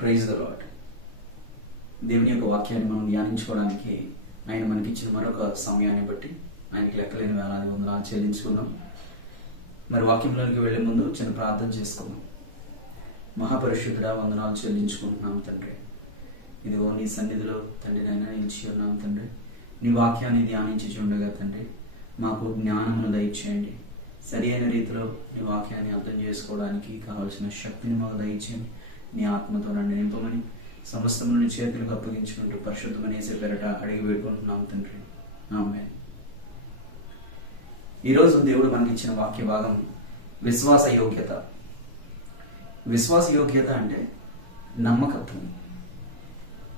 Praise the lord. దేవుని యొక్క వాక్యాన్ని మనం ధ్యానించుకోవడానికి ఆయన మనకిచ్చిన మరొక సమయాన్ని బట్టి ఆయనకి లెక్కలేని వేలాది వందనాలు చెల్లించుకుందాం. మరి వాక్యంలోనికి వెళ్లే ముందు చిన్న ప్రార్థన చేసుకుందాం. మహాపరిశుద్ధుడా, వందనాలు చెల్లించుకుంటున్నాం తండ్రి. ఇదిగో నీ సన్నిధిలో తండ్రి నైనా నిలిచి ఉన్నాం తండ్రి. నీ వాక్యాన్ని ధ్యానించి చూడగా తండ్రి మాకు జ్ఞానమును దయచేయండి. సరి అయిన రీతిలో నీ వాక్యాన్ని అర్థం చేసుకోవడానికి కావలసిన శక్తిని మాకు దయచేయండి. నీ ఆత్మతో నన్ను నింపమని సమస్తమును నీ చేతులకు అప్పగించుకుంటూ పరిశుద్ధమైన యేసు పేరట అడిగి వేడుకుంటున్నాం తండ్రి. ఆమేన్. ఈరోజు దేవుడు మనకి ఇచ్చిన వాక్య భాగం విశ్వాస యోగ్యత. విశ్వాస యోగ్యత అంటే నమ్మకత్వం,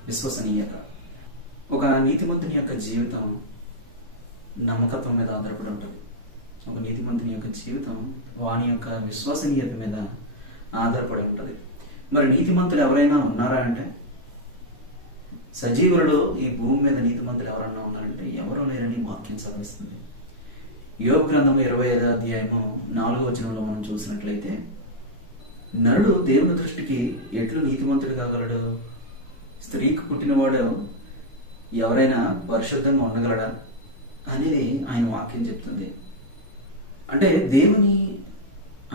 విశ్వసనీయత. ఒక నీతిమంతుని యొక్క జీవితం నమ్మకత్వం మీద ఆధారపడి ఉంటుంది. ఒక నీతిమంతుని యొక్క జీవితం వాని యొక్క విశ్వసనీయత మీద ఆధారపడి ఉంటుంది. మరి నీతిమంతులు ఎవరైనా ఉన్నారా అంటే, సజీవులలో ఈ భూమి మీద నీతిమంతులు ఎవరైనా ఉన్నారంటే ఎవరూ లేరని వాక్యం సెలవిస్తుంది. యోబు గ్రంథం 25వ అధ్యాయము 4వ వచనంలో మనం చూసినట్లయితే, నరుడు దేవుని దృష్టికి ఎట్లు నీతిమంతుడు కాగలడు? స్త్రీకి పుట్టినవాడు ఎవరైనా పరిశుద్ధంగా ఉండగలడా అనేది ఆయన వాక్యం చెప్తుంది.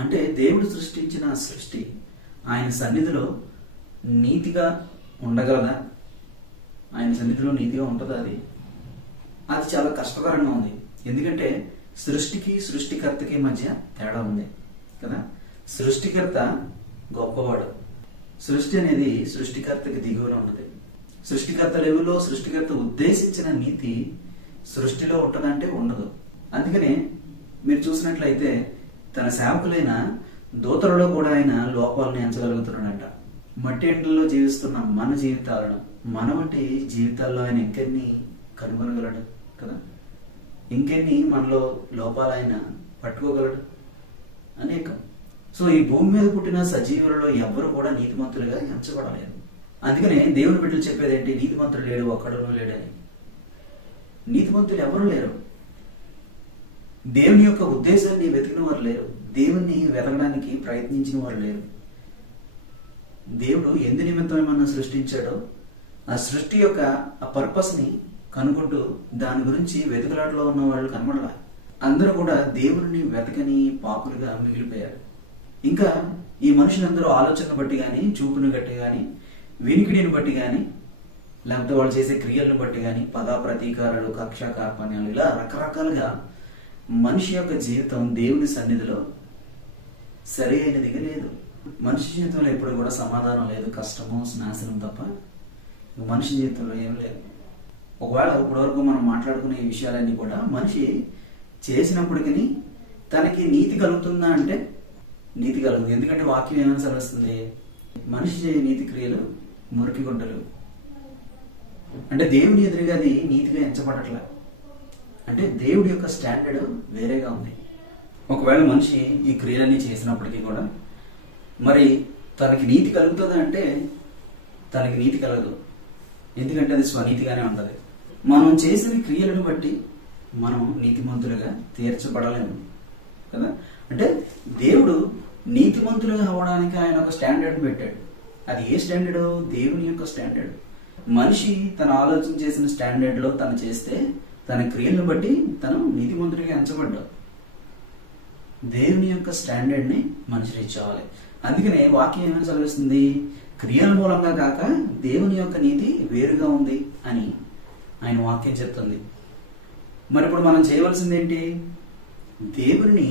అంటే దేవుడు సృష్టించిన సృష్టి ఆయన సన్నిధిలో నీతిగా ఉండగలదా? ఆయన సన్నిధిలో నీతిగా ఉంటుందా? అది చాలా కష్టకరంగా ఉంది. ఎందుకంటే సృష్టికి సృష్టికర్తకి మధ్య తేడా ఉంది కదా. సృష్టికర్త గొప్పవాడు. సృష్టి అనేది సృష్టికర్తకి దిగువన ఉన్నది. సృష్టికర్త లెవెల్లో సృష్టికర్త ఉద్దేశించిన నీతి సృష్టిలో ఉంటుందంటే ఉండదు. అందుకనే మీరు చూసినట్లయితే తన సేవకులైన దూతలలో కూడా ఆయన లోపాలను ఎంచగలుగుతున్నాడంట. మట్టి ఎండల్లో జీవిస్తున్న మన జీవితాలను, మన వంటి జీవితాల్లో ఆయన ఇంకెన్ని కనుగొనగలడు కదా. ఇంకెన్ని మనలో లోపాలు ఆయన పట్టుకోగలడు, అనేకం. సో ఈ భూమి మీద పుట్టిన సజీవులలో ఎవ్వరు కూడా నీతిమంతులుగా ఎంచబడలేదు. అందుకనే దేవుని బిడ్డలు చెప్పేది ఏంటి? నీతిమంతుడు లేడు, ఒక్కడునూ లేడని. నీతిమంతులు ఎవరు లేరు. దేవుని యొక్క ఉద్దేశాన్ని వెతికిన వారు లేరు. దేవుణ్ణి వెతకడానికి ప్రయత్నించిన వారు లేరు. దేవుడు ఎందు నిమిత్తం ఏమన్నా సృష్టించాడో ఆ సృష్టి యొక్క ఆ పర్పస్ ని కనుక్కుంటూ దాని గురించి వెతుకులాటలో ఉన్న వాళ్ళు కనబడాల. అందరూ కూడా దేవుడిని వెతకని పాపులుగా మిగిలిపోయారు. ఇంకా ఈ మనుషులందరూ ఆలోచనను బట్టి గాని, చూపును బట్టి గాని, వినికిడిని బట్టి గాని, లేకపోతే వాళ్ళు చేసే క్రియలను బట్టి గాని, పద ప్రతీకారాలు, కక్ష కార్పణ్యాలు, ఇలా రకరకాలుగా మనిషి యొక్క జీవితం దేవుని సన్నిధిలో సరి అయినదిగా లేదు. మనిషి జీవితంలో ఎప్పుడు కూడా సమాధానం లేదు, కష్టము, నాశనం తప్ప మనిషి జీవితంలో ఏం లేదు. ఒకవేళ ఇప్పటి వరకు మనం మాట్లాడుకునే ఈ విషయాలన్నీ కూడా మనిషి చేసినప్పటికీ తనకి నీతి కలుగుతుందా అంటే నీతి కలుగుతుంది. ఎందుకంటే వాక్యం ఏమైనా సెలవుస్తుంది? మనిషి చేయ నీతి క్రియలు మురికి గుంటలు. అంటే దేవుని ఎదురుగా అది నీతిగా ఎంచబడట్లా. అంటే దేవుడి యొక్క స్టాండర్డ్ వేరేగా ఉంది. ఒకవేళ మనిషి ఈ క్రియలన్నీ చేసినప్పటికీ కూడా మరి తనకి నీతి కలుగుతుంది అంటే తనకి నీతి కలగదు. ఎందుకంటే అది స్వనీతిగానే ఉంటుంది. మనం చేసిన క్రియలను బట్టి మనం నీతిమంతులుగా తీర్చబడలేము కదా. అంటే దేవుడు నీతిమంతులుగా అవ్వడానికి ఆయన ఒక స్టాండర్డ్ పెట్టాడు. అది ఏ స్టాండర్డ్? దేవుని యొక్క స్టాండర్డ్. మనిషి తన ఆలోచన చేసిన స్టాండర్డ్ లో తను చేస్తే తన క్రియలను బట్టి తను నీతిమంతుడిగా ఎంచబడ్డాడు. దేవుని యొక్క స్టాండర్డ్ ని మనిషి రీచ్ అవ్వాలి. అందుకనే వాక్యం ఏమైనా చదివిస్తుంది? క్రియల మూలంగా కాక దేవుని యొక్క నీతి వేరుగా ఉంది అని ఆయన వాక్యం చెప్తుంది. మరి ఇప్పుడు మనం చేయవలసింది ఏంటి? దేవుని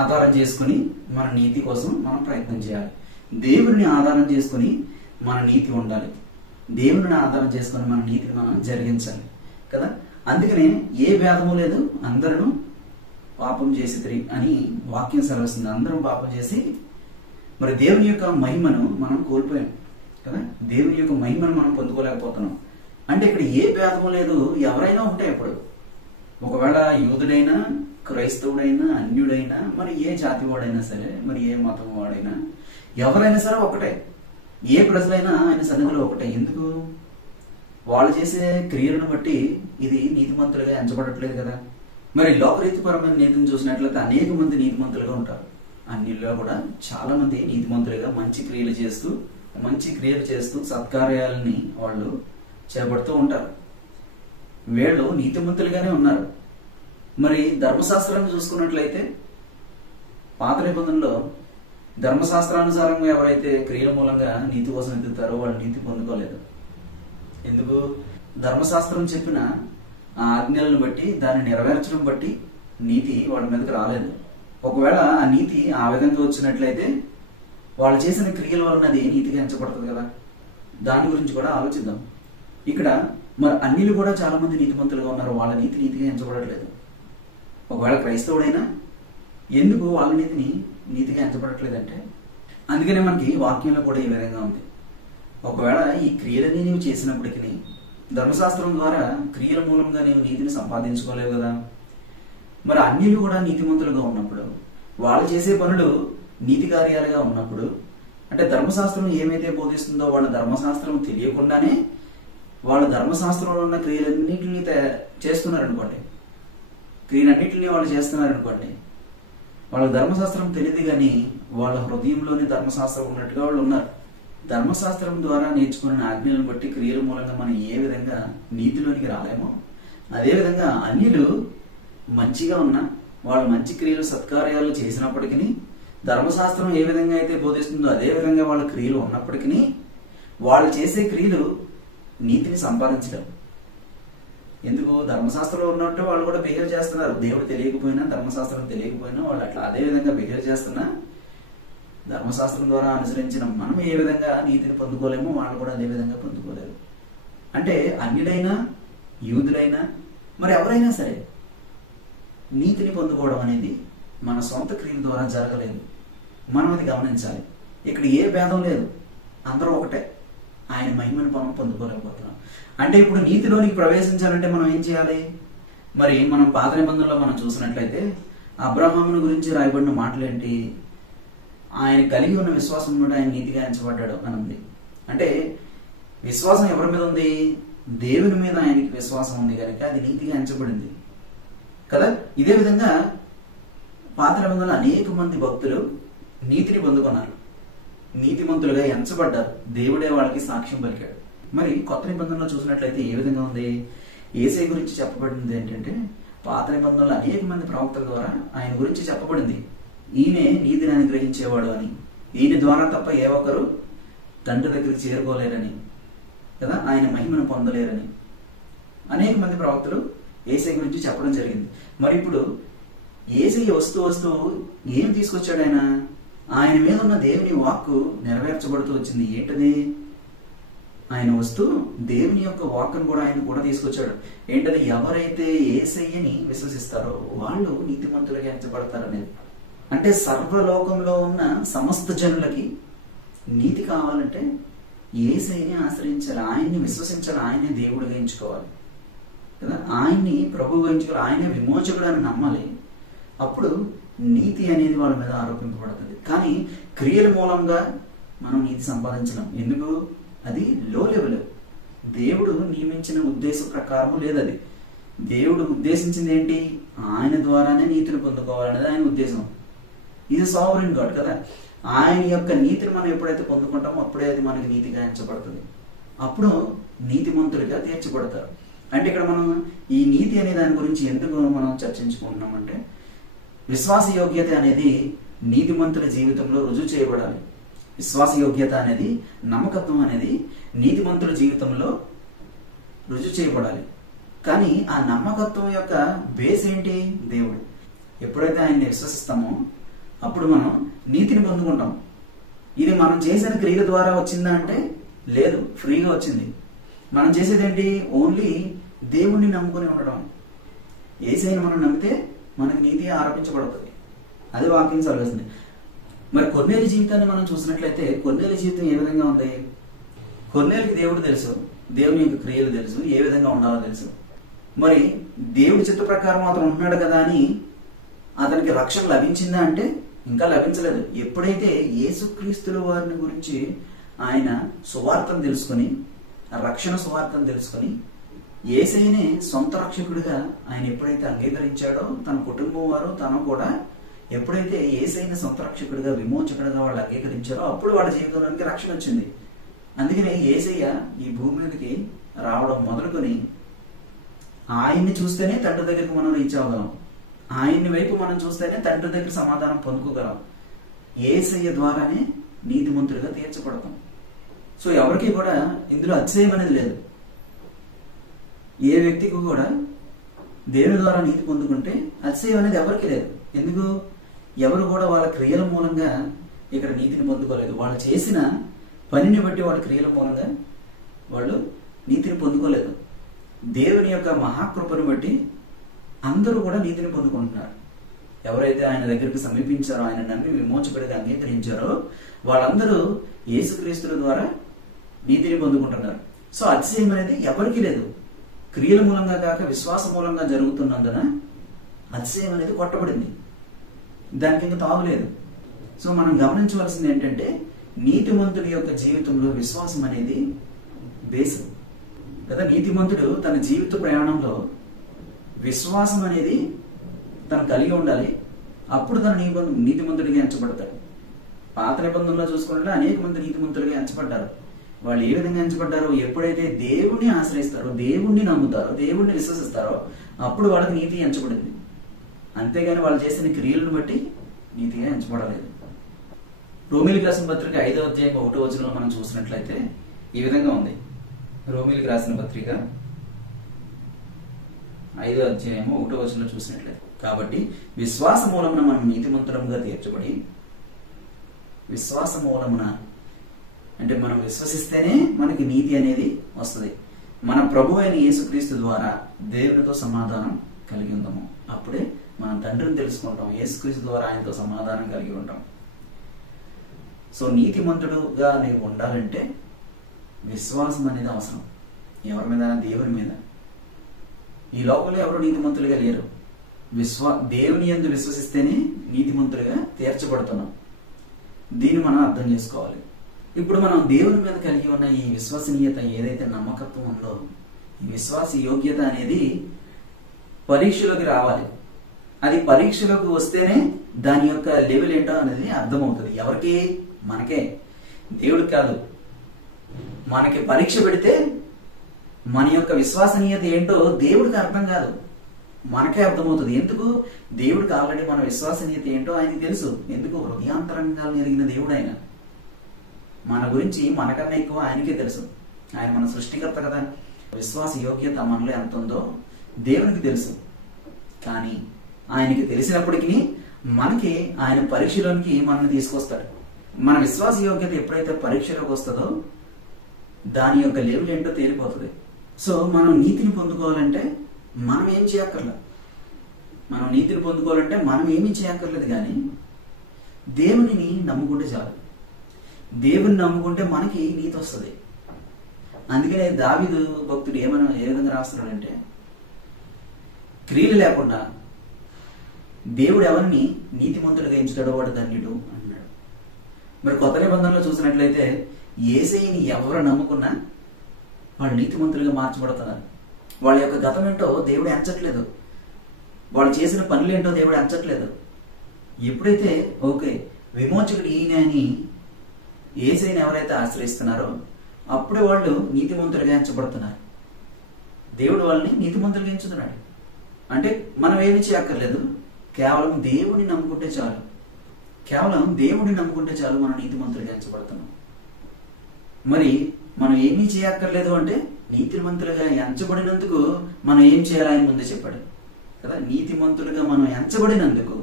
ఆధారం చేసుకుని మన నీతి కోసం మనం ప్రయత్నం చేయాలి. దేవుని ఆధారం చేసుకుని మన నీతి ఉండాలి. దేవుని ఆధారం చేసుకుని మన నీతిని మనం జరిగించాలి కదా. అందుకనే ఏ భేదము లేదు, అందరూ పాపం చేసిరి అని వాక్యం సెలవుస్తుంది. అందరం పాపం చేసి మరి దేవుని యొక్క మహిమను మనం కోల్పోయాం కదా. దేవుని యొక్క మహిమను మనం పొందుకోలేకపోతున్నాం. అంటే ఇక్కడ ఏ భేదము లేదు, ఎవరైనా ఉంటాయి. ఇప్పుడు ఒకవేళ యూదుడైనా, క్రైస్తవుడైనా, అన్యుడైనా, మరి ఏ జాతి వాడైనా సరే, మరి ఏ మతం వాడైనా, ఎవరైనా సరే ఒకటే. ఏ ప్రజలైనా ఆయన సన్నిధిలో ఒకటే. ఎందుకు? వాళ్ళు చేసే క్రియలను బట్టి ఇది నీతిమంతులుగా ఎంచబడట్లేదు కదా. మరి లోకరీతిపరమైన నీతిని చూసినట్లయితే అనేక మంది నీతిమంతులుగా ఉంటారు. అన్నిలో కూడా చాలా మంది నీతిమంతులుగా మంచి క్రియలు చేస్తూ మంచి క్రియలు చేస్తూ సత్కార్యాలని వాళ్ళు చేపడుతూ ఉంటారు. వీళ్ళు నీతిమంతులుగానే ఉన్నారు. మరి ధర్మశాస్త్రాన్ని చూసుకున్నట్లయితే పాత నిబంధనలో ధర్మశాస్త్రానుసారంగా ఎవరైతే క్రియల మూలంగా నీతి కోసం ఎదుగుతారో వాళ్ళు నీతి పొందుకోలేదు. ఎందుకు? ధర్మశాస్త్రం చెప్పిన ఆ ఆజ్ఞలను బట్టి దాన్ని నెరవేర్చడం బట్టి నీతి వాళ్ళ మీదకి రాలేదు. ఒకవేళ ఆ నీతి ఆ విధంగా వచ్చినట్లయితే వాళ్ళు చేసిన క్రియల వలన అది నీతిగా ఎంచబడుతుంది కదా. దాని గురించి కూడా ఆలోచిద్దాం. ఇక్కడ మరి అన్యులు కూడా చాలా మంది నీతిమంతులుగా ఉన్నారు. వాళ్ళ నీతి నీతిగా ఎంచబడట్లేదు. ఒకవేళ క్రైస్తవుడైనా ఎందుకు వాళ్ళ నీతిని నీతిగా ఎంచబడట్లేదంటే అందుకనే మనకి వాక్యంలో కూడా ఈ విధంగా ఉంది. ఒకవేళ ఈ క్రియలని నీవు చేసినప్పటికీ ధర్మశాస్త్రం ద్వారా క్రియల మూలంగా నీవు నీతిని సంపాదించుకోలేవు కదా. మరి అన్యులు కూడా నీతిమంతులుగా ఉన్నప్పుడు వాళ్ళు చేసే పనులు నీతి కార్యాలుగా ఉన్నప్పుడు అంటే ధర్మశాస్త్రం ఏమైతే బోధిస్తుందో వాళ్ళ ధర్మశాస్త్రం తెలియకుండానే వాళ్ళ ధర్మశాస్త్రంలో ఉన్న క్రియలన్నింటినీ చేస్తున్నారనుకోండి, క్రియలన్నింటినీ వాళ్ళు చేస్తున్నారనుకోండి, వాళ్ళ ధర్మశాస్త్రం తెలియదు కానీ వాళ్ళ హృదయంలోని ధర్మశాస్త్రం ఉన్నట్టుగా వాళ్ళు ఉన్నారు. ధర్మశాస్త్రం ద్వారా నేర్చుకున్న ఆజ్ఞలను బట్టి క్రియల మూలంగా మనం ఏ విధంగా నీతిలోనికి రాలేమో అదేవిధంగా అన్యులు మంచిగా ఉన్నా వాళ్ళు మంచి క్రియలు సత్కార్యాలు చేసినప్పటికీ ధర్మశాస్త్రం ఏ విధంగా అయితే బోధిస్తుందో అదే విధంగా వాళ్ళ క్రియలు ఉన్నప్పటికీ వాళ్ళు చేసే క్రియలు నీతిని సంపాదించడం. ఎందుకు? ధర్మశాస్త్రంలో ఉన్నట్టు వాళ్ళు కూడా బిహేవ్ చేస్తున్నారు. దేవుడు తెలియకపోయినా ధర్మశాస్త్రం తెలియకపోయినా వాళ్ళు అట్లా అదే విధంగా బిహేవ్ చేస్తున్నా ధర్మశాస్త్రం ద్వారా అనుసరించిన మనం ఏ విధంగా నీతిని పొందుకోలేమో వాళ్ళు కూడా అదే విధంగా పొందుకోలేరు. అంటే అన్యులైనా యూదులైనా మరి ఎవరైనా సరే నీతిని పొందుకోవడం అనేది మన సొంత క్రియల ద్వారా జరగలేదు. మనం అది గమనించాలి. ఇక్కడ ఏ భేదం లేదు, అందరూ ఒకటే. ఆయన మహిమను మనం పొందుకోలేకపోతున్నాం. అంటే ఇప్పుడు నీతిలోనికి ప్రవేశించాలంటే మనం ఏం చేయాలి? మరి మనం పాత నిబంధనలో మనం చూసినట్లయితే అబ్రహామును గురించి రాయబడిన మాటలేంటి? ఆయన కలిగి ఉన్న విశ్వాసం కూడా ఆయన నీతిగా ఎంచబడ్డాడు అని ఉంది. అంటే విశ్వాసం ఎవరి మీద ఉంది? దేవుని మీద ఆయనకి విశ్వాసం ఉంది కనుక అది నీతిగా ఎంచబడింది కదా. ఇదే విధంగా పాత నిబంధనలో అనేక మంది భక్తులు నీతిని పొందుకున్నారు, నీతిమంతులుగా ఎంచబడ్డారు. దేవుడే వాళ్ళకి సాక్ష్యం పలికాడు. మరి కొత్త నిబంధనలో చూసినట్లయితే ఏ విధంగా ఉంది? యేసయ్య గురించి చెప్పబడింది ఏంటంటే పాత నిబంధనలో అనేక మంది ప్రవక్తల ద్వారా ఆయన గురించి చెప్పబడింది. ఈయనే నీతిని అనుగ్రహించేవాడు అని, ఈయన ద్వారా తప్ప ఏ ఒక్కరు తండ్రి దగ్గరికి చేరుకోలేరని కదా, ఆయన మహిమను పొందలేరని అనేక మంది ప్రవక్తలు యేసయ్య గురించి చెప్పడం జరిగింది. మరి ఇప్పుడు యేసయ్య వస్తూ ఏం తీసుకొచ్చాడు? ఆయన మీద ఉన్న దేవుని వాక్కు నెరవేర్చబడుతూ వచ్చింది. ఏంటది? ఆయన వస్తూ దేవుని యొక్క వాక్కును కూడా ఆయన కూడా తీసుకొచ్చాడు. ఏంటది? ఎవరైతే యేసయ్యని విశ్వసిస్తారో వాళ్ళు నీతిమంతులుగా ఎంచబడతారనేది. అంటే సర్వలోకంలో ఉన్న సమస్త జనులకి నీతి కావాలంటే యేసయ్యని ఆశ్రయించాలి, ఆయన్ని విశ్వసించాలి, ఆయనే దేవుడిగా ఎంచుకోవాలి కదా, ఆయన్ని ప్రభువుగా ఎంచుకోవాలి, ఆయనే విమోచకుడు అని నమ్మాలి. అప్పుడు నీతి అనేది వాళ్ళ మీద ఆరోపింపబడుతుంది. కానీ క్రియల మూలంగా మనం నీతి సంపాదించలేం. ఎందుకు? అది లో లెవెల్. దేవుడు నియమించిన ఉద్దేశం ప్రకారం లేదు. అది దేవుడు ఉద్దేశించింది ఏంటి? ఆయన ద్వారానే నీతిని పొందుకోవాలనేది ఆయన ఉద్దేశం. ఇది సావరెన్ గాడ్ కదా. ఆయన యొక్క నీతిని మనం ఎప్పుడైతే పొందుకుంటామో అప్పుడే అది మనకి నీతిగా ఎంచబడుతుంది. అప్పుడు నీతిమంతులుగా తీర్చబడతారు. అంటే ఇక్కడ మనం ఈ నీతి అనే దాని గురించి ఎందుకు మనం చర్చించుకుంటున్నామంటే విశ్వాస యోగ్యత అనేది నీతిమంతుల జీవితంలో రుజువు చేయబడాలి. విశ్వాస యోగ్యత అనేది, నమ్మకత్వం అనేది నీతిమంతుల జీవితంలో రుజువు చేయబడాలి. కానీ ఆ నమ్మకత్వం యొక్క బేస్ ఏంటి? దేవుడు. ఎప్పుడైతే ఆయన్ని విశ్వసిస్తామో అప్పుడు మనం నీతిని పొందుకుంటాం. ఇది మనం చేసిన క్రియల ద్వారా వచ్చిందా అంటే లేదు, ఫ్రీగా వచ్చింది. మనం చేసేది ఏంటి? ఓన్లీ దేవుణ్ణి నమ్ముకుని ఉండడం. యేసయ్యను మనం నమ్మితే మనకి నీతి ఆరోపించబడుతుంది. అది వాక్యం చదివేస్తుంది. మరి కొన్నేళ్ళ జీవితాన్ని మనం చూసినట్లయితే కొన్నేళ్ళ జీవితం ఏ విధంగా ఉంది? కొన్నేళ్ళకి దేవుడు తెలుసు, దేవుని యొక్క క్రియలు తెలుసు, ఏ విధంగా ఉండాలో తెలుసు. మరి దేవుడి చిత్త ప్రకారం అతను ఉంటున్నాడు కదా అని అతనికి రక్షణ లభించిందా అంటే ఇంకా లభించలేదు. ఎప్పుడైతే యేసుక్రీస్తుల వారిని గురించి ఆయన సువార్తను తెలుసుకొని, రక్షణ సువార్తను తెలుసుకొని యేసయ్యనే సొంత రక్షకుడిగా ఆయన ఎప్పుడైతే అంగీకరించాడో తన కుటుంబం వారు తను కూడా ఎప్పుడైతే యేసయ్యని సొంత రక్షకుడిగా విమోచకుడిగా వాళ్ళు అంగీకరించారో అప్పుడు వాళ్ళ జీవితంలోనికి రక్షణ వచ్చింది. అందుకనే యేసయ్య ఈ భూమి మీదకి రావడం మొదలుకొని ఆయన్ని చూస్తేనే తండ్రి దగ్గరికి మనం రీచ్ అవ్వగలం, ఆయన్ని వైపు మనం చూస్తేనే తండ్రి దగ్గర సమాధానం పొందుకోగలం. యేసయ్య ద్వారానే నీతిమంతుడిగా తీర్చబడతాం. సో ఎవరికి కూడా ఇందులో అతిశయం అనేది లేదు. ఏ వ్యక్తికి కూడా దేవుని ద్వారా నీతి పొందుకుంటే అతిశయం అనేది ఎవరికి లేదు. ఎందుకు? ఎవరు కూడా వాళ్ళ క్రియల మూలంగా ఇక్కడ నీతిని పొందుకోలేదు. వాళ్ళు చేసిన పనిని బట్టి వాళ్ళ క్రియల మూలంగా వాళ్ళు నీతిని పొందుకోలేదు. దేవుని యొక్క మహాకృపను బట్టి అందరూ కూడా నీతిని పొందుకుంటున్నారు. ఎవరైతే ఆయన దగ్గరికి సమీపించారో, ఆయన నమ్మి విమోచకుడిగా అంగీకరించారో వాళ్ళందరూ యేసుక్రీస్తుల ద్వారా నీతిని పొందుకుంటున్నారు. సో అతిశయం అనేది ఎవరికి లేదు. క్రియల మూలంగా కాక విశ్వాస మూలంగా జరుగుతున్నందున అతిశయం అనేది కొట్టబడింది. దానికి ఇంకా తావులేదు. సో మనం గమనించవలసింది ఏంటంటే నీతిమంతుడి యొక్క జీవితంలో విశ్వాసం అనేది బేస్ కదా. నీతిమంతుడు తన జీవిత ప్రయాణంలో విశ్వాసం అనేది తను కలిగి ఉండాలి. అప్పుడు తన నీతిమంతుడిగా ఎంచబడతాడు. పాత నిబంధనలో చూసుకుంటే అనేక మంది నీతిమంతులుగా ఎంచబడ్డారు. వాళ్ళు ఏ విధంగా ఎంచబడ్డారో, ఎప్పుడైతే దేవుణ్ణి ఆశ్రయిస్తారో, దేవుణ్ణి నమ్ముతారో, దేవుణ్ణి విశ్వసిస్తారో అప్పుడు వాళ్ళకి నీతి ఎంచబడింది. అంతేగాని వాళ్ళు చేసిన క్రియలను బట్టి నీతిగా ఎంచబడలేదు. రోమీలకు రాసిన పత్రిక 5వ అధ్యాయం 1వ వచనంలో మనం చూసినట్లయితే ఈ విధంగా ఉంది. రోమీలకు రాసిన పత్రిక 5వ అధ్యాయం 1వ వచనంలో చూసినట్లయితే, కాబట్టి విశ్వాస మూలమున మనం నీతిమంతులముగా తీర్చబడి, విశ్వాస మూలమున అంటే మనం విశ్వసిస్తేనే మనకి నీతి అనేది వస్తుంది. మన ప్రభు అయిన యేసుక్రీస్తు ద్వారా దేవునితో సమాధానం కలిగి ఉందాము. అప్పుడే మనం తండ్రిని తెలుసుకుంటాం. యేసుక్రీస్తు ద్వారా ఆయనతో సమాధానం కలిగి ఉంటాం. సో నీతిమంతుడుగా నీవు ఉండాలంటే విశ్వాసం అనేది అవసరం. ఎవరి మీద? దేవుని మీద. ఈ లోకంలో ఎవరు నీతిమంతులుగా లేరు. దేవుని యందు విశ్వసిస్తేనే నీతిమంతులుగా తీర్చబడుతున్నాం. దీన్ని మనం అర్థం చేసుకోవాలి. ఇప్పుడు మనం దేవుని మీద కలిగి ఉన్న ఈ విశ్వసనీయత, ఏదైతే నమ్మకత్వం ఉందో, ఈ విశ్వాస యోగ్యత అనేది పరీక్షలోకి రావాలి. అది పరీక్షలోకి వస్తేనే దాని యొక్క లెవెల్ ఏంటో అనేది అర్థమవుతుంది. ఎవరికి? మనకే, దేవుడికి కాదు. మనకి పరీక్ష పెడితే మన యొక్క విశ్వసనీయత ఏంటో దేవుడికి అర్థం కాదు, మనకే అర్థమవుతుంది. ఎందుకు? దేవుడికి ఆల్రెడీ మన విశ్వసనీయత ఏంటో ఆయనకి తెలుసు. ఎందుకు? హృదయాంతరంగాలను ఎరిగిన దేవుడు ఆయన. మన గురించి మనకన్నా ఎక్కువ ఆయనకే తెలుసు. ఆయన మన సృష్టికర్త కదా. విశ్వాస యోగ్యత మనలో ఎంత ఉందో దేవునికి తెలుసు. కానీ ఆయనకి తెలిసినప్పటికీ మనకి ఆయన పరీక్షలోనికి మనల్ని తీసుకొస్తాడు. మన విశ్వాస యోగ్యత ఎప్పుడైతే పరీక్షలోకి వస్తుందో దాని యొక్క లెవెల్ ఏంటో తేలిపోతుంది. సో మనం నీతిని పొందుకోవాలంటే మనం ఏం చేయక్కర్లేదు. మనం నీతిని పొందుకోవాలంటే మనం ఏమీ చేయక్కర్లేదు. కానీ దేవునిని నమ్ముకుంటే చాలు. దేవుని నమ్ముకుంటే మనకి నీతి వస్తుంది. అందుకనే దావీదు భక్తుడు ఏ విధంగా రాస్తున్నాడంటే, క్రియలు లేకుండా దేవుడు ఎవరిని నీతిమంతుడిగా ఎంచుతాడో వాడు ధన్యుడు అన్నాడు. మరి కొత్త నిబంధనలో చూసినట్లయితే యేసయ్యని ఎవరు నమ్ముకున్నా వాళ్ళు నీతిమంతులుగా మార్చబడుతున్నారు. వాళ్ళ యొక్క గతం ఏంటో దేవుడు ఎంచట్లేదు, వాళ్ళు చేసిన పనులు ఏంటో దేవుడు ఎంచట్లేదు. ఎప్పుడైతే ఓకే విమోచకుడు ఈయన అని యేసయ్యని ఎవరైతే ఆశ్రయిస్తున్నారో అప్పుడే వాళ్ళు నీతిమంతులుగా ఎంచబడుతున్నారు. దేవుడు వాళ్ళని నీతిమంతులుగా ఎంచుతున్నాడు. అంటే మనం ఏమి చేయక్కర్లేదు, కేవలం దేవుని నమ్ముకుంటే చాలు. కేవలం దేవుడిని నమ్ముకుంటే చాలు మనం నీతిమంతులుగా ఎంచబడుతున్నాం. మరి మనం ఏమీ చేయక్కర్లేదు అంటే నీతిమంతులుగా ఎంచబడినందుకు మనం ఏం చేయాలి ఆయన ముందే చెప్పాడు కదా. నీతిమంతులుగా మనం ఎంచబడినందుకు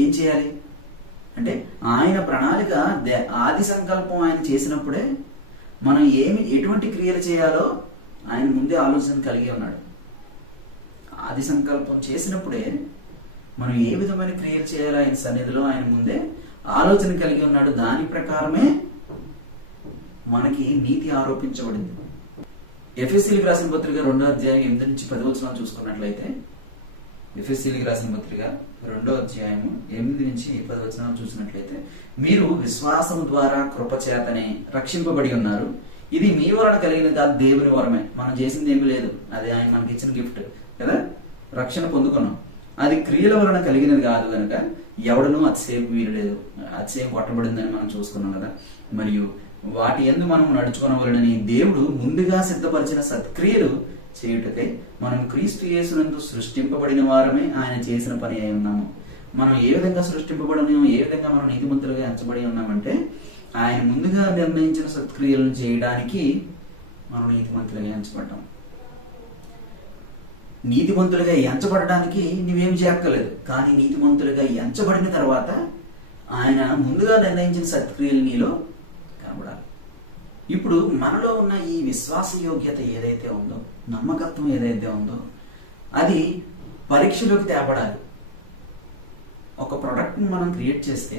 ఏం చేయాలి అంటే ఆయన ప్రణాళిక, ఆది సంకల్పం ఆయన చేసినప్పుడే మనం ఎటువంటి క్రియలు చేయాలో ఆయన ముందే ఆలోచన కలిగి ఉన్నాడు. ఆది సంకల్పం చేసినప్పుడే మనం ఏ విధమైన క్రియలు చేయాలో ఆయన సన్నిధిలో ఆయన ముందే ఆలోచన కలిగి ఉన్నాడు. దాని ప్రకారమే మనకి నీతి ఆరోపించబడింది. ఎఫెసీయులకు రాసిన పత్రిక 2వ అధ్యాయం 8 నుంచి 10 వచనాలు చూసుకున్నట్లయితే, ఎఫెసీయులకు రాసిన పత్రిక 2వ అధ్యాయం 8 నుంచి 10 వచనాలు చూసినట్లయితే, మీరు విశ్వాసం ద్వారా కృపచేతనే రక్షింపబడి ఉన్నారు. ఇది మీ వలన కలిగిన కాదు, దేవుని వరమే. మనం చేసింది ఏమీ లేదు, అది ఆయన మనకి ఇచ్చిన గిఫ్ట్ కదా. రక్షణ పొందుకున్నాం. అది క్రియల వలన కలిగినది కాదు కనుక ఎవడనూ అతిశయం వీరలేదు. అతిశయం కొట్టబడిందని మనం చూసుకున్నాం కదా. మరియు వాటి యందు మనం నడుచుకోవలనని దేవుడు ముందుగా సిద్ధపరిచిన సత్క్రియలు చేయుటకై మనం క్రీస్తు యేసునందు సృష్టింపబడిన వారమే ఆయన చేసిన పని అయి ఉన్నాము. మనం ఏ విధంగా సృష్టింపబడినాము, ఏ విధంగా మనం నీతిమంతులుగా ఎంచబడి ఉన్నామంటే ఆయన ముందుగా నిర్ణయించిన సత్క్రియలను చేయడానికి మనం నీతిమంతులుగా ఎంచబడ్డాం. నీతిమంతులుగా ఎంచబడడానికి నువ్వేం చేయక్కర్లేదు, కానీ నీతిమంతులుగా ఎంచబడిన తర్వాత ఆయన ముందుగా నిర్ణయించిన సత్క్రియలు నీలో కనబడాలి. ఇప్పుడు మనలో ఉన్న ఈ విశ్వాస యోగ్యత ఏదైతే ఉందో, నమ్మకత్వం ఏదైతే ఉందో, అది పరీక్షలోకి తేపడాలి. ఒక ప్రోడక్ట్ని మనం క్రియేట్ చేస్తే,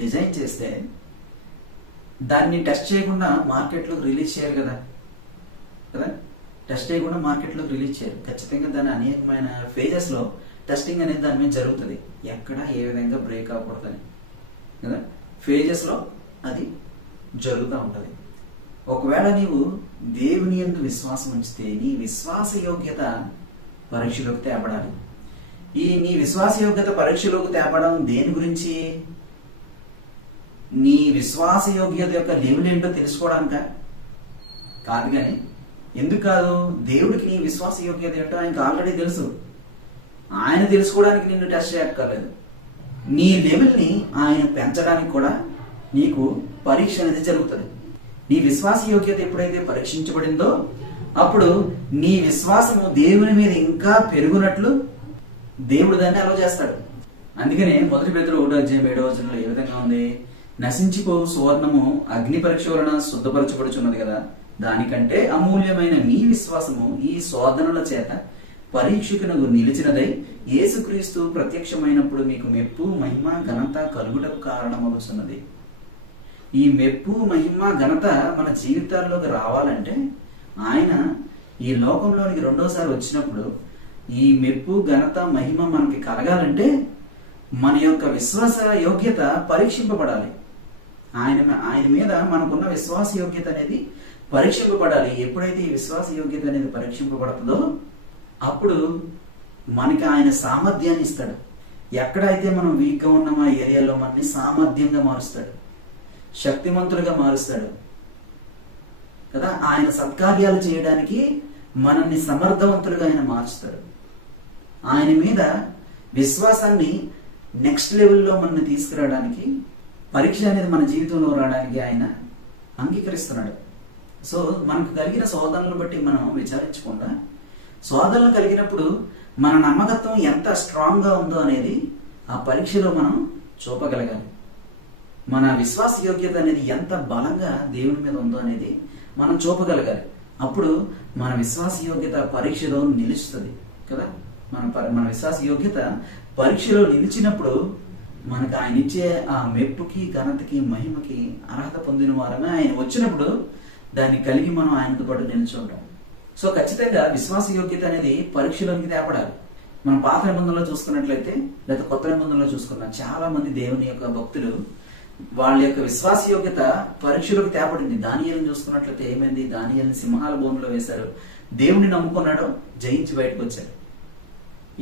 డిజైన్ చేస్తే, దాన్ని టెస్ట్ చేయకుండా మార్కెట్లోకి రిలీజ్ చేయాలి కదా. టెస్ట్ చేయకుండా మార్కెట్లోకి రిలీజ్ చేయరు. ఖచ్చితంగా దాని అనేకమైన ఫేజెస్లో టెస్టింగ్ అనేది దాని మీద జరుగుతుంది. ఎక్కడ ఏ విధంగా బ్రేక్ అవ్వకూడదని కదా, ఫేజెస్లో అది జరుగుతూ ఉంటుంది. ఒకవేళ నీవు దేవుని యందు విశ్వాసం ఉంచితే నీ విశ్వాస యోగ్యత పరీక్షలోకి తేపడాలి. ఈ నీ విశ్వాస యోగ్యత పరీక్షలోకి తేపడం దేని గురించి? నీ విశ్వాస యోగ్యత యొక్క లెవెల్ ఏంటో తెలుసుకోవడానిక కాదు. కానీ ఎందుకు కాదు? దేవుడికి నీ విశ్వాస యోగ్యత ఏంటో ఆయనకు ఆల్రెడీ తెలుసు. ఆయన తెలుసుకోవడానికి నిన్ను టెస్ట్ చేయక్కర్లేదు. నీ లెవెల్ని ఆయన పెంచడానికి కూడా నీకు పరీక్ష అనేది జరుగుతుంది. నీ విశ్వాస యోగ్యత ఎప్పుడైతే పరీక్షించబడిందో అప్పుడు నీ విశ్వాసము దేవుని మీద ఇంకా పెరుగునట్లు దేవుడు దాన్ని అలవ చేస్తాడు. అందుకనే 1 పేతురు 1:7 ఏ విధంగా ఉంది? నశించిపోవు సువర్ణము అగ్ని పరీక్ష వలన శుద్ధపరచబడుచున్నది కదా, దానికంటే అమూల్యమైన మీ విశ్వాసము ఈ శోధనల చేత పరీక్షకునకు నిలిచినదై యేసుక్రీస్తు ప్రత్యక్షమైనప్పుడు మీకు మెప్పు మహిమ ఘనత కలుగుటకు కారణమవుతున్నది. ఈ మెప్పు మహిమ ఘనత మన జీవితాల్లోకి రావాలంటే ఆయన ఈ లోకంలోనికి రెండోసారి వచ్చినప్పుడు ఈ మెప్పు ఘనత మహిమ మనకి కలగాలంటే మన యొక్క విశ్వాస యోగ్యత పరీక్షింపబడాలి. ఆయన మీద మనకున్న విశ్వాస యోగ్యత అనేది పరీక్షింపబడాలి. ఎప్పుడైతే ఈ విశ్వాస యోగ్యత అనేది పరీక్షింపబడుతుందో అప్పుడు మనకి ఆయన సామర్థ్యాన్ని ఇస్తాడు. ఎక్కడైతే మనం వీక్గా ఉన్నామో ఆ ఏరియాలో మనని సామర్థ్యంగా మారుస్తాడు, శక్తిమంతులుగా మారుస్తాడు కదా. ఆయన సత్కార్యాలు చేయడానికి మనల్ని సమర్థవంతులుగా ఆయన మార్చుతాడు. ఆయన మీద విశ్వాసాన్ని నెక్స్ట్ లెవెల్లో మనల్ని తీసుకురావడానికి, పరీక్ష అనేది మన జీవితంలో రావడానికి ఆయన అంగీకరిస్తున్నాడు. సో మనకు కలిగిన శోధనలను బట్టి మనం విచారించకుండా, శోధనలు కలిగినప్పుడు మన నమ్మకత్వం ఎంత స్ట్రాంగ్ గా ఉందో అనేది ఆ పరీక్షలో మనం చూపగలగాలి. మన విశ్వాస యోగ్యత అనేది ఎంత బలంగా దేవుని మీద ఉందో అనేది మనం చూపగలగాలి. అప్పుడు మన విశ్వాస యోగ్యత పరీక్షలో నిలుస్తుంది కదా. మన విశ్వాస యోగ్యత పరీక్షలో నిలిచినప్పుడు మనకు ఆయన ఇచ్చే ఆ మెప్పుకి ఘనతకి మహిమకి అర్హత పొందిన వారమే ఆయన వచ్చినప్పుడు దాన్ని కలిగి మనం ఆయనతో పాటు నిల్చుంటాం. సో ఖచ్చితంగా విశ్వాస యోగ్యత అనేది పరీక్షలోనికి తేపడాలి. మనం పాత నిబంధనలో చూసుకున్నట్లయితే లేదా కొత్త నిబంధనలో చూసుకున్నాం, చాలా మంది దేవుని యొక్క భక్తులు వాళ్ళ యొక్క విశ్వాస యోగ్యత పరీక్షలోకి తేపడింది. దానియేలుని చూసుకున్నట్లయితే ఏమైంది? దానియేలుని సింహాల బోనులో వేశారు. దేవుని నమ్ముకున్నాడు, జయించి బయటకు వచ్చాడు.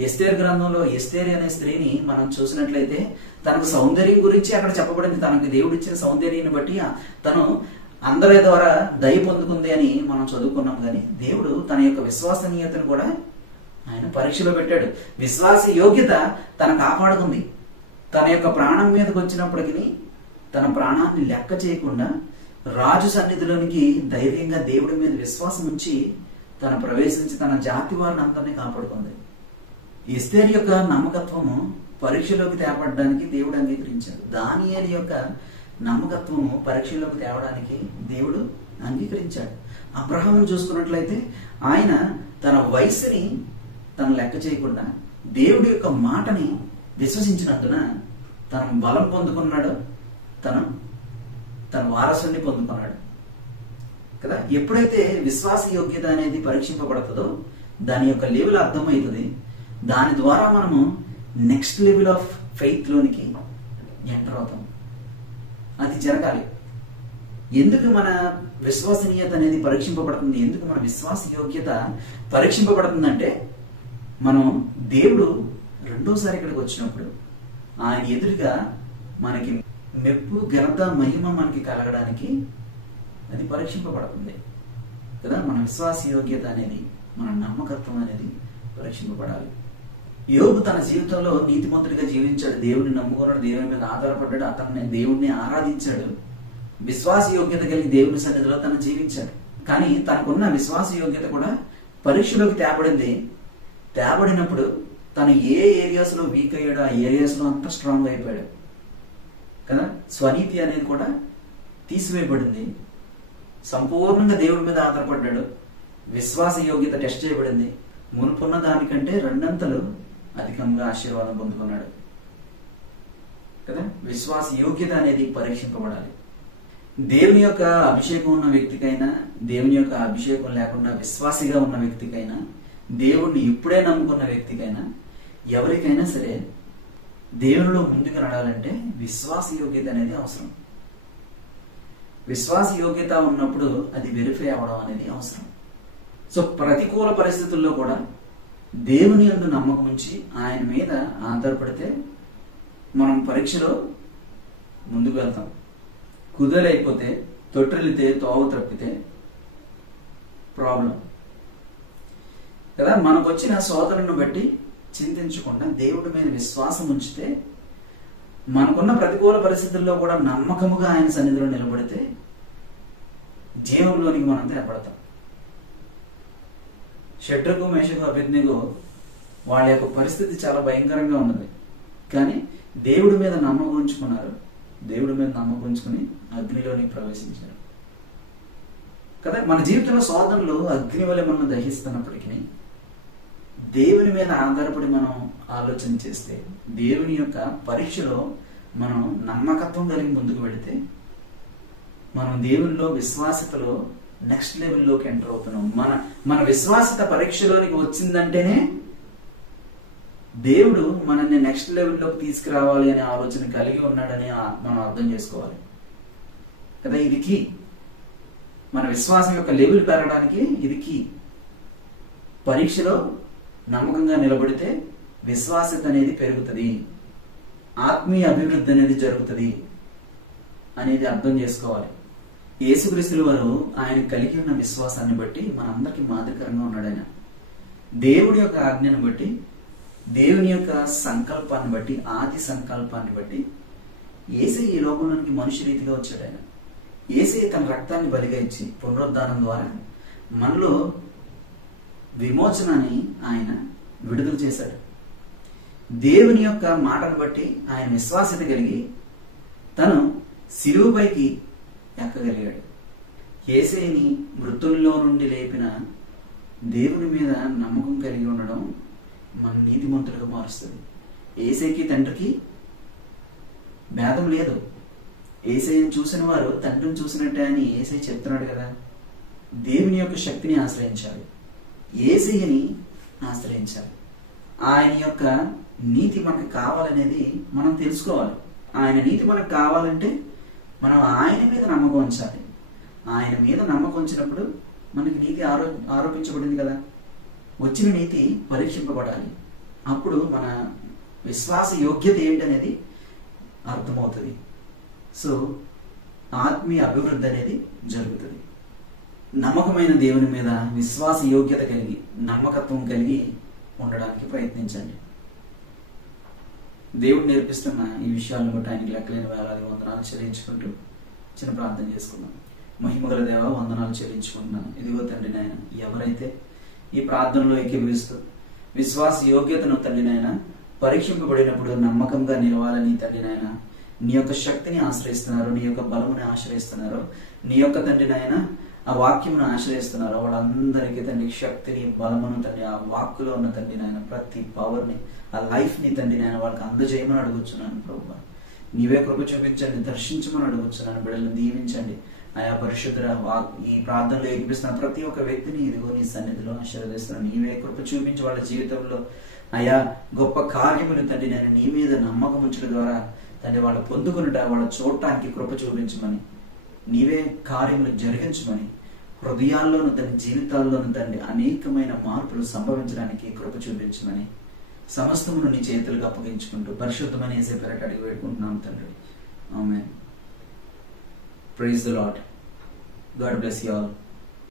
ఎస్తేరు గ్రంథంలో ఎస్తేరు అనే స్త్రీని మనం చూసినట్లయితే తనకు సౌందర్యం గురించి అక్కడ చెప్పబడింది. తనకు దేవుడు ఇచ్చిన సౌందర్యాన్ని బట్టి తను అందరి ద్వారా దయ పొందుకుంది అని మనం చదువుకున్నాం. కానీ దేవుడు తన యొక్క విశ్వసనీయతను కూడా ఆయన పరీక్షలో పెట్టాడు. విశ్వాస యోగ్యత తన కాపాడుకుంది. తన యొక్క ప్రాణం మీదకి వచ్చినప్పటికీ తన ప్రాణాన్ని లెక్క చేయకుండా రాజు సన్నిధిలోనికి ధైర్యంగా దేవుడి మీద విశ్వాసం ఉంచి తన ప్రవేశించి తన జాతి వారిని అందరినీ కాపాడుకుంది. ఎస్తేరు యొక్క నమ్మకత్వము పరీక్షలోకి తేపడడానికి దేవుడు అంగీకరించాడు. దానియేలు యొక్క నమ్మకత్వము పరీక్షలోకి తేవడానికి దేవుడు అంగీకరించాడు. అబ్రహామును చూసుకున్నట్లయితే ఆయన తన వయసుని తన లెక్క చేయకుండా దేవుడి యొక్క మాటని విశ్వసించినందున తన బలం పొందుకున్నాడు, తన వారసుని పొందుకున్నాడు కదా. ఎప్పుడైతే విశ్వాస యోగ్యత అనేది పరీక్షింపబడుతుందో దాని యొక్క లెవెల్ అర్థమవుతుంది. దాని ద్వారా మనము నెక్స్ట్ లెవెల్ ఆఫ్ ఫెయిత్ లోనికి ఎంటర్ అవుతాం. అది జరగాలి. ఎందుకు మన విశ్వసనీయత అనేది పరీక్షింపబడుతుంది, ఎందుకు మన విశ్వాస యోగ్యత పరీక్షింపబడుతుందంటే మనం దేవుడు రెండోసారి ఇక్కడికి వచ్చినప్పుడు ఆయన ఎదురుగా మనకి మెప్పు, ఘనత, మహిమ మనకి కలగడానికి అది పరీక్షింపబడుతుంది కదా. మన విశ్వాస యోగ్యత అనేది, మన నమ్మకత్వం అనేది పరీక్షింపబడాలి. యోబు తన జీవితంలో నీతిమంతుడిగా జీవించాడు, దేవుని నమ్ముకున్నాడు, దేవుని మీద ఆధారపడ్డాడు, అతన్ని దేవుణ్ణి ఆరాధించాడు, విశ్వాస యోగ్యత కలిగి దేవుని సన్నిధిలో తను జీవించాడు. కానీ తనకున్న విశ్వాస యోగ్యత కూడా పరీక్షలోకి తేబడింది. తేబడినప్పుడు తను ఏ ఏరియాస్ లో వీక్ అయ్యాడో ఆ ఏరియాస్ లో అంతా స్ట్రాంగ్ అయిపోయాడు కదా. స్వనీతి అనేది కూడా తీసివేయబడింది. సంపూర్ణంగా దేవుడి మీద ఆధారపడ్డాడు. విశ్వాస యోగ్యత టెస్ట్ చేయబడింది. మునుపున్న దానికంటే రెండంతలు అధికంగా ఆశీర్వాదం పొందుకున్నాడు కదా. విశ్వాస యోగ్యత అనేది పరీక్షింపబడాలి. దేవుని యొక్క అభిషేకం ఉన్న వ్యక్తికైనా, దేవుని యొక్క అభిషేకం లేకుండా విశ్వాసిగా ఉన్న వ్యక్తికైనా, దేవుణ్ణి ఇప్పుడే నమ్ముకున్న వ్యక్తికైనా, ఎవరికైనా సరే దేవునిలో ముందుకు నడాలంటే విశ్వాస యోగ్యత అనేది అవసరం. విశ్వాస యోగ్యత ఉన్నప్పుడు అది వెరిఫై అవ్వడం అనేది అవసరం. సో ప్రతికూల పరిస్థితుల్లో కూడా దేవుని యందు నమ్మకం ఉంచి ఆయన మీద ఆధారపడితే మనం పరీక్షలో ముందుకు వెళ్తాం. కుదరైపోతే, తొట్టిల్లితే, తోవ తప్పితే ప్రాబ్లం కదా. మనకు వచ్చిన శోధనను బట్టి చింతించకుండా దేవుడి మీద విశ్వాసం ఉంచితే, మనకున్న ప్రతికూల పరిస్థితుల్లో కూడా నమ్మకముగా ఆయన సన్నిధిలో నిలబడితే జీవంలోనికి మనం తేపడతాం. షడ్రకు, మేషకు, అబేద్నెగో వాళ్ళ యొక్క పరిస్థితి చాలా భయంకరంగా ఉన్నది. కానీ దేవుడి మీద నమ్మకం ఉంచుకున్నారు. దేవుడి మీద నమ్మకం ఉంచుకుని అగ్నిలోనికి ప్రవేశించారు కదా. మన జీవితంలో శోధనలు అగ్ని వలె మనం దహిస్తున్నప్పటికీ దేవుని మీద ఆధారపడి మనం ఆలోచన చేస్తే, దేవుని యొక్క పరీక్షలో మనం నమ్మకత్వం కలిగి ముందుకు వెళితే, మనం దేవునిలో విశ్వాసతలో నెక్స్ట్ లెవెల్లోకి ఎంటర్ అవుతున్నాం. మన విశ్వాసత పరీక్షలోనికి వచ్చిందంటేనే దేవుడు మనల్ని నెక్స్ట్ లెవెల్లోకి తీసుకురావాలి అనే ఆలోచన కలిగి ఉన్నాడని మనం అర్థం చేసుకోవాలి కదా. ఇది కీ. మన విశ్వాసం యొక్క లెవెల్ పెరగడానికి ఇది కీ. పరీక్షలో నమ్మకంగా నిలబడితే విశ్వాసత అనేది పెరుగుతుంది, ఆత్మీయ అభివృద్ధి అనేది జరుగుతుంది అనేది అర్థం చేసుకోవాలి. యేసుక్రీస్తుల వారు ఆయన కలిగి ఉన్న విశ్వాసాన్ని బట్టి మనందరికీ మాదిరికరంగా ఉన్నాడు. ఆయన దేవుడి యొక్క ఆజ్ఞను బట్టి, దేవుని యొక్క సంకల్పాన్ని బట్టి, ఆది సంకల్పాన్ని బట్టి యేసయ్య ఈ లోకంలోనికి మనిషి రీతిగా వచ్చాడు. ఆయన యేసయ్య తన రక్తాన్ని బలిగా ఇచ్చి పునరుద్ధానం ద్వారా మనలో విమోచనాన్ని ఆయన విడుదల చేశాడు. దేవుని యొక్క మాటను బట్టి ఆయన విశ్వాసత కలిగి తను శిలువపైకి ఎక్కగలిగాడు. యేసయ్యని మృతుల్లో నుండి లేపిన దేవుని మీద నమ్మకం కలిగి ఉండడం మన నీతిమంతులుగా మారుస్తుంది. యేసయ్యకి తండ్రికి భేదం లేదు. యేసయ్యని చూసిన వారు తండ్రిని చూసినట్టే అని యేసయ్య చెప్తున్నాడు కదా. దేవుని యొక్క శక్తిని ఆశ్రయించాలి, యేసయ్యని ఆశ్రయించాలి. ఆయన యొక్క నీతి మనకు కావాలనేది మనం తెలుసుకోవాలి. ఆయన నీతి మనకు కావాలంటే మనం ఆయన మీద నమ్మకం ఉంచాలి. ఆయన మీద నమ్మకం ఉంచినప్పుడు మనకి నీతి ఆరోపించబడింది కదా. వచ్చిన నీతి పరీక్షింపబడాలి. అప్పుడు మన విశ్వాస యోగ్యత ఏంటనేది అర్థమవుతుంది. సో ఆత్మీయ అభివృద్ధి అనేది జరుగుతుంది. నమ్మకమైన దేవుని మీద విశ్వాస యోగ్యత కలిగి, నమ్మకత్వం కలిగి ఉండడానికి ప్రయత్నించండి. దేవుడు నేర్పిస్తున్న ఈ విషయాలను బట్టి ఆయనకి లెక్కలేని వేలాది వందనాలు చెల్లించుకుంటూ చిన్న ప్రార్థన చేసుకున్నాం. మహిమగల దేవ, వందనాలు చెల్లించుకుంటున్నాను. ఇదిగో తండ్రి నాయన, ఎవరైతే ఈ ప్రార్థనలో ఏకీభవిస్తూ విశ్వాస యోగ్యతను తండ్రి నాయన పరీక్షింపబడినప్పుడు నమ్మకంగా నిలవాలని తండ్రి నాయన నీ యొక్క శక్తిని ఆశ్రయిస్తున్నారు, నీ యొక్క బలముని ఆశ్రయిస్తున్నారు, నీ యొక్క తండ్రి నాయన ఆ వాక్యమును ఆశ్రయిస్తున్నారు, వాళ్ళందరికీ తండ్రి శక్తిని, బలమును తండ్రి ఆ వాక్కులో ఉన్న తండ్రి నాయన ప్రతి పవర్ని, ఆ లైఫ్ ని తండ్రి నాయన వాళ్ళకి అందజేయమని అడుగుతున్నాను. ప్రభువా నీవే కృప చూపించండి, దర్శించమని అడుగుతున్నాను. బిడ్డలను దీవించండి. ఆయా పరిశుద్ధ ఈ ప్రార్థనలో ఏర్పిస్తున్న ప్రతి ఒక్క వ్యక్తిని ఇదిగో నీ సన్నిధిలో ఆశీర్వదిస్తున్నాను. నీవే కృప చూపించి వాళ్ళ జీవితంలో ఆయా గొప్ప కార్యములు తండ్రి నేను నీ మీద నమ్మకం ఉంచడం ద్వారా తండ్రి వాళ్ళు పొందుకున్నట వాళ్ళ చూడటానికి కృప చూపించమని, నీవే కార్యములు జరిగించమని, హృదయాల్లోనూ తండ్రి జీవితాల్లోనూ తండ్రి అనేకమైన మార్పులు సంభవించడానికి కృప చూపించమని సమస్తమును నీ చేతులకు అప్పగించుకుంటూ పరిశుద్ధమైన యేసే పేరట అడిగి వేడుకుంటున్నాం తండ్రి. ఆమేన్. Praise the Lord. God bless you all.